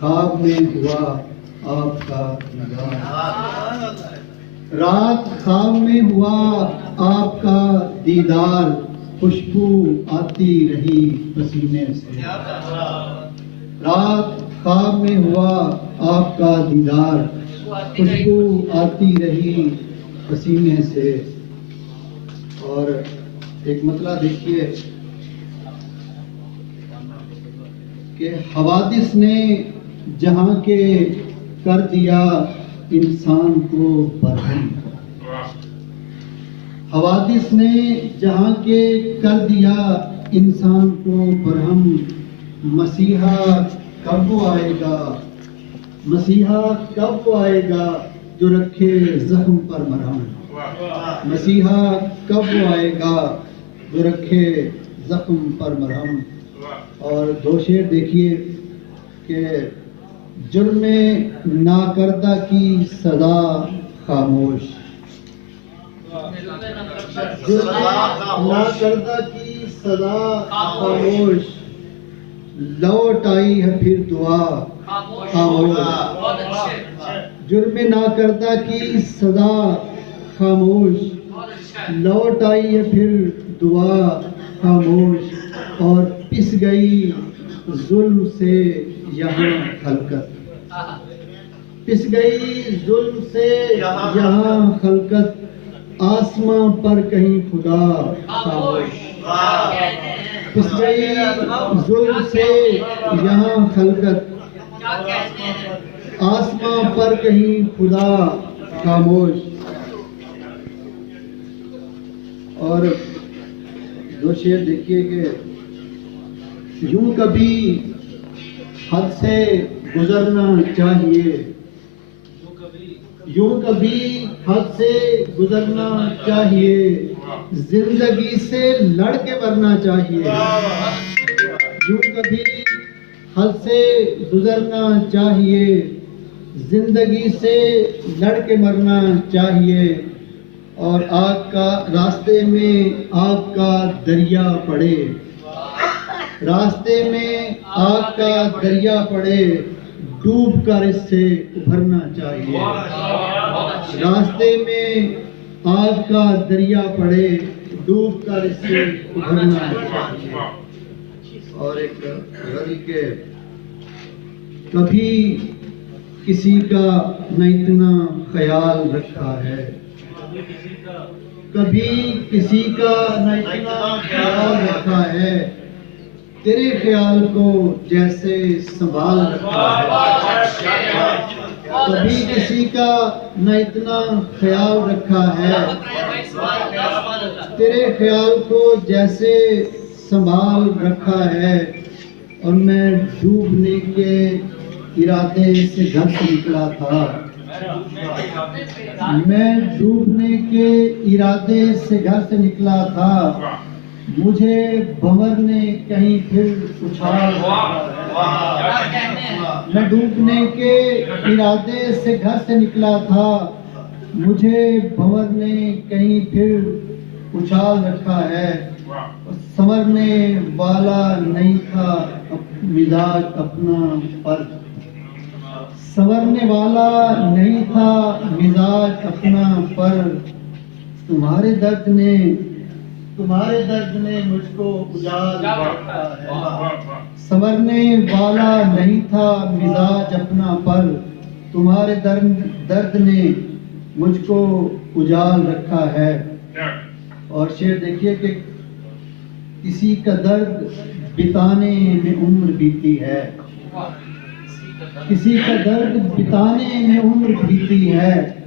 ख्वाब में हुआ आपका दीदार, रात ख्वाब में हुआ आपका दीदार, खुशबू आती रही पसीने से। रात ख्वाब में हुआ आपका दीदार, खुशबू आती रही पसीने से। और एक मतला देखिए कि हवादिस ने जहां के कर दिया इंसान को बरहम। हवादिस ने जहां के कर दिया इंसान को बरहम। मसीहा कब आएगा, मसीहा कब आएगा जो रखे जख्म पर मरहम। मसीहा कब आएगा जो रखे जख्म पर मरहम। और दो शेर देखिए कि जुर्मे नाकर्दा की सदा खामोश। जुर्मे नाकर्दा की सदा खामोश, लौट आई है फिर दुआ खामोश। जुर्मे नाकर्दा की सदा खामोश, लौट आई है फिर दुआ खामोश। और पिस गई जुल्म से यहाँ खलकत, पिस गई जुल्म से यहाँ खलकत। आसमां पर कहीं खुदा खामोश, पिस गई जुल्म से यहाँ खलकत। आसमां पर कहीं खुदा खामोश। और दो शेर देखिए कि यूं कभी हद से गुजरना चाहिए, यूं कभी हद से गुजरना चाहिए। जिंदगी से लड़ के मरना चाहिए। यूं कभी हद से गुजरना चाहिए, जिंदगी से लड़ के मरना चाहिए। और आग का रास्ते में आग का दरिया पड़े, रास्ते में आग का दरिया पड़े, डूब कर इससे उभरना चाहिए। रास्ते में आग का दरिया पड़े, डूब कर इससे उभरना चाहिए। और एक गज़ल के कभी किसी का न इतना ख्याल रखा है, कभी किसी का न इतना ख्याल रखा है। तेरे ख्याल को जैसे संभाल रखा है। कभी किसी का न इतना ख्याल रखा है, तेरे ख्याल को जैसे संभाल रखा है। और मैं डूबने के इरादे से घर से निकला था, मैं डूबने के इरादे से घर से निकला था। मुझे भंवर ने कहीं फिर उछाल, मैं डूबने के इरादे से घर से निकला था। मुझे भंवर ने कहीं फिर उछाल रखा है। संवरने वाला नहीं था मिजाज अपना पर, संवरने वाला नहीं था मिजाज अपना पर। तुम्हारे दर्द ने मुझको उजाड़ रखा है। संवरने वाला नहीं था मिजाज अपना पर, तुम्हारे दर्द ने मुझको उजाड़ रखा है। और शेर देखिए कि किसी का दर्द बिताने में उम्र बीती है, किसी का दर्द बिताने में उम्र बीती है।